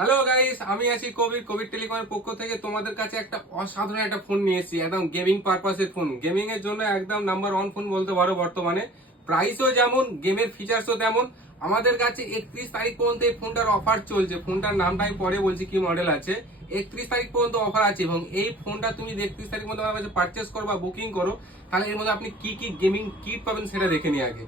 Hello guys, আমি আছি Covid টেলিকমের পক্ষ থেকে তোমাদের কাছে একটা অসাধারণ একটা ফোন নিয়ে এসেছি। একদম গেমিং পারপাসের ফোন, গেমিং এর জন্য একদম নাম্বার ওয়ান ফোন বলতে পারো বর্তমানে। প্রাইসও যেমন, গেমের ফিচার্সও তেমন। আমাদের কাছে 31 তারিখ পর্যন্ত এই ফোনটার অফার চলছে। ফোনটার নামটা আমি পরে বলছি কি মডেল আছে। 31 তারিখ পর্যন্ত অফার আছে এবং এই ফোনটা তুমি 31 তারিখ পর্যন্ত আমার কাছে পারচেস করো বা বুকিং করো, তাহলে এর মধ্যে আপনি কি কি গেমিং কিট পাবেন সেটা দেখে নিই আগে।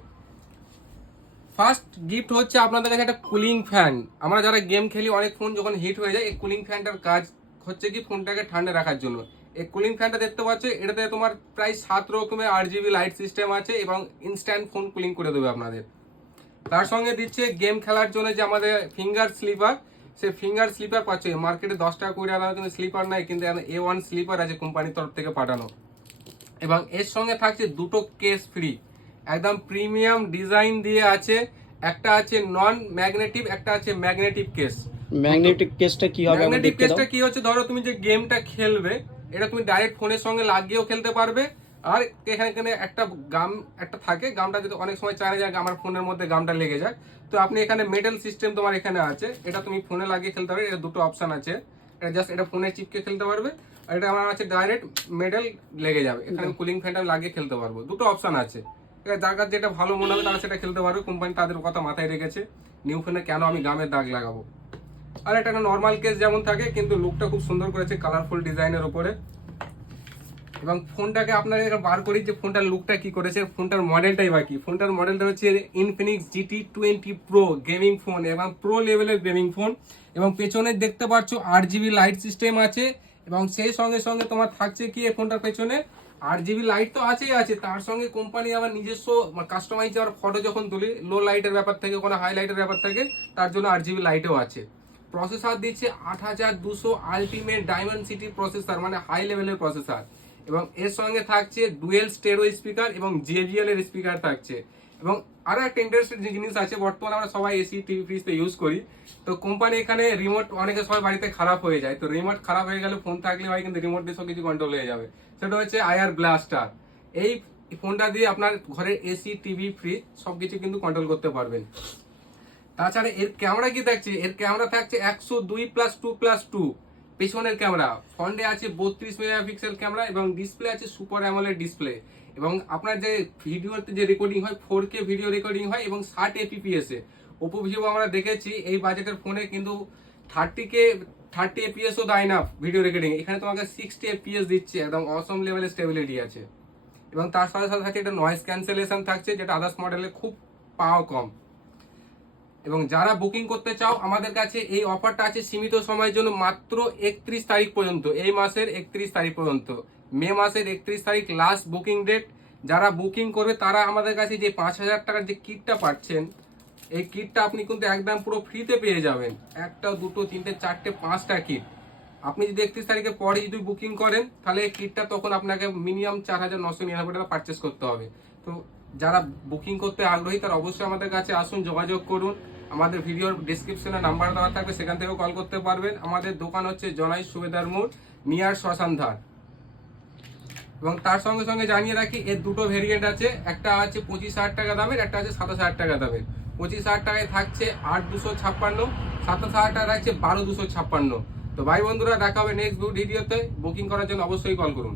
ফার্স্ট গিফট হচ্ছে আপনাদের কাছে একটা কুলিং ফ্যান। আমরা যারা গেম খেলি, অনেক ফোন যখন হিট হয়ে যায়, এই কুলিং ফ্যানটার কাজ হচ্ছে কি ফোনটাকে ঠান্ডা রাখার জন্য। এই কুলিং ফ্যানটা দেখতে পাচ্ছ, এটাতে তোমার প্রায় 7 রকমের RGB লাইট সিস্টেম আছে এবং ইনস্ট্যান্ট ফোন কুলিং করে দেবে আপনাদের। তার সঙ্গে দিচ্ছে গেম খেলার জন্য যে আমাদের ফিঙ্গার স্লিপার, সে ফিঙ্গার স্লিপার পাচ্ছে। মার্কেটে 10 টাকা 20 টাকা কিন্তু স্লিপার নাই, কিন্তু A1 স্লিপার আছে কোম্পানির তরফ থেকে পাঠানো। এবং এর সঙ্গে থাকছে দুটো কেস ফ্রি, একদম প্রিমিয়াম ডিজাইন দিয়ে আছে। একটা আছে নন ম্যাগনেটিক, একটা আছে ম্যাগনেটিক কেস। ম্যাগনেটিক কেসটা কি হবে? ম্যাগনেটিক কেসটা কি হচ্ছে, ধরো তুমি যে গেমটা খেলবে, এটা তুমি ডাইরেক্ট ফোনের সঙ্গে লাগিয়েও খেলতে পারবে। আর এখানে এখানে একটা গাম একটা থাকে, গামটা যদি অনেক সময় চায় না যে আমার ফোনের মধ্যে গামটা লেগে যায়, তো আপনি এখানে মেটাল সিস্টেম তোমার এখানে আছে, এটা তুমি ফোনে লাগিয়ে খেলতে পারবে। এটা দুটো অপশন আছে, এটা জাস্ট এটা ফোনে চিপকে খেলতে পারবে, আর এটা আমার আছে ডাইরেক্ট মেটাল লেগে যাবে, এখানে কুলিং ফ্যানটা লাগিয়ে খেলতে পারবো। দুটো অপশন আছে, যার কাছে যেটা ভালো মনে হবে তারা সেটা খেলতে পারবে। কোম্পানি তাদের কথা মাথায় রেখেছে, নিউ ফোনে কেন আমি গামের দাগ লাগাবো। আর এটা একটা নর্মাল কেস যেমন থাকে, কিন্তু লুকটা খুব সুন্দর করেছে কালারফুল ডিজাইনের উপরে। এবং ফোনটাকে আপনারা বার করি যে ফোনটার লুকটা কি করেছে, ফোনটার মডেলটাই বাকি। ফোনটার মডেলটা হচ্ছে Infinix GT20 pro gaming phone এবং প্রো লেভেলের গেমিং ফোন। এবং পেছনে দেখতে পাচ্ছ 8GB লাইট সিস্টেম আছে। এবং সেই সঙ্গে সঙ্গে তোমার থাকছে কি এই ফোনটার পেছনে 8GB লাইট তো আছেই আছে, তার সঙ্গে কোম্পানি আবার নিজস্ব কাস্টমাইজ আবার ফটো যখন তুলি, লো লাইটের ব্যাপার থেকে কোনো হাই লাইটের ব্যাপার থাকে, তার জন্য 8GB লাইটও আছে। প্রসেসর দিচ্ছে 8200 আলটিমেট ডায়মন্ড প্রসেসর, মানে হাই লেভেলের প্রসেসর। এবং এর সঙ্গে থাকছে ডুয়েল স্টেরো স্পিকার এবং JBL এর স্পিকার থাকছে। এবং আরো একটা ইন্টারেস্টিং জিনিস আছে, বর্তমানে আমরা সবাই এসি টিভি ফ্রিজ ইউজ করি, তো কোম্পানি এখানে রিমোট, অনেকের সবাই বাড়িতে খারাপ হয়ে যায়, তো রিমোট খারাপ হয়ে গেলে ফোন থাকলে হয় কিন্তু রিমোট দিয়ে সব কিছু কন্ট্রোল হয়ে যাবে। সেটা হচ্ছে IR ব্লাস্টার। এই ফোনটা দিয়ে আপনার ঘরের এসি টিভি ফ্রিজ সবকিছু কিন্তু কন্ট্রোল করতে পারবেন। তাছাড়া এর ক্যামেরা কি থাকছে, এর ক্যামেরা থাকছে 102+2+2 পেছনের ক্যামেরা। ফ্রন্টে আছে 32 মেগাপিক্সেল ক্যামেরা এবং ডিসপ্লে আছে সুপার অ্যামোলেড ডিসপ্লে। এবং আপনার যে ভিডিওতে যে রেকর্ডিং হয় 4K ভিডিও রেকর্ডিং হয় এবং 60 fps এ। ওপো ভিভো আমরা দেখেছি এই বাজেটের ফোনে কিন্তু 30 fps ও দেয় না ভিডিও রেকর্ডিং, এখানে তোমাকে 60 fps দিচ্ছে, একদম অসম লেভেলের স্টেবিলিটি আছে। এবং তার সাথে সাথে থাকে এটা নয়েজ ক্যান্সেলেশন থাকছে, যেটা আদার্স মডেলে খুব পাওয়া কম। এবং যারা বুকিং করতে চাও, আমাদের কাছে এই অফারটা আছে সীমিত সময়ের জন্য, মাত্র 31 তারিখ পর্যন্ত, এই মাসের 31 তারিখ পর্যন্ত। মে মাসের 31 তারিখ লাস্ট বুকিং ডেট। যারা বুকিং করবে তারা আমাদের কাছে যে 5000 টাকার যে কিটটা পাচ্ছেন, এই কিটটা আপনি কিন্তু একদম পুরো ফ্রিতে পেয়ে যাবেন। একটা, দুটো, তিনটে, চারটে, 5টা কিট। আপনি যদি 31 তারিখের পরে যদি বুকিং করেন, তাহলে এই কিটটা তখন আপনাকে মিনিমাম 4999 টাকা পারচেস করতে হবে। তো যারা বুকিং করতে আগ্রহী তারা অবশ্যই আমাদের কাছে আসুন, যোগাযোগ করুন। আমাদের ভিডিওর ডিসক্রিপশনে নাম্বার দেওয়া থাকবে, সেখান থেকেও কল করতে পারবেন। আমাদের দোকান হচ্ছে জনাই সুবেদার মোড়, নিয়ার শ্মশান ধার। এবং তার সঙ্গে সঙ্গে জানিয়ে রাখি, এর দুটো ভেরিয়েন্ট আছে, একটা আছে 25,000 টাকা দামের, একটা আছে 27,000 টাকা দামের। 25,000 টাকায় থাকছে 8256, 27,000 টাকা থাকছে 12256। তো ভাই বন্ধুরা, দেখা হবে নেক্সট ভিডিওতে। বুকিং করার জন্য অবশ্যই কল করুন।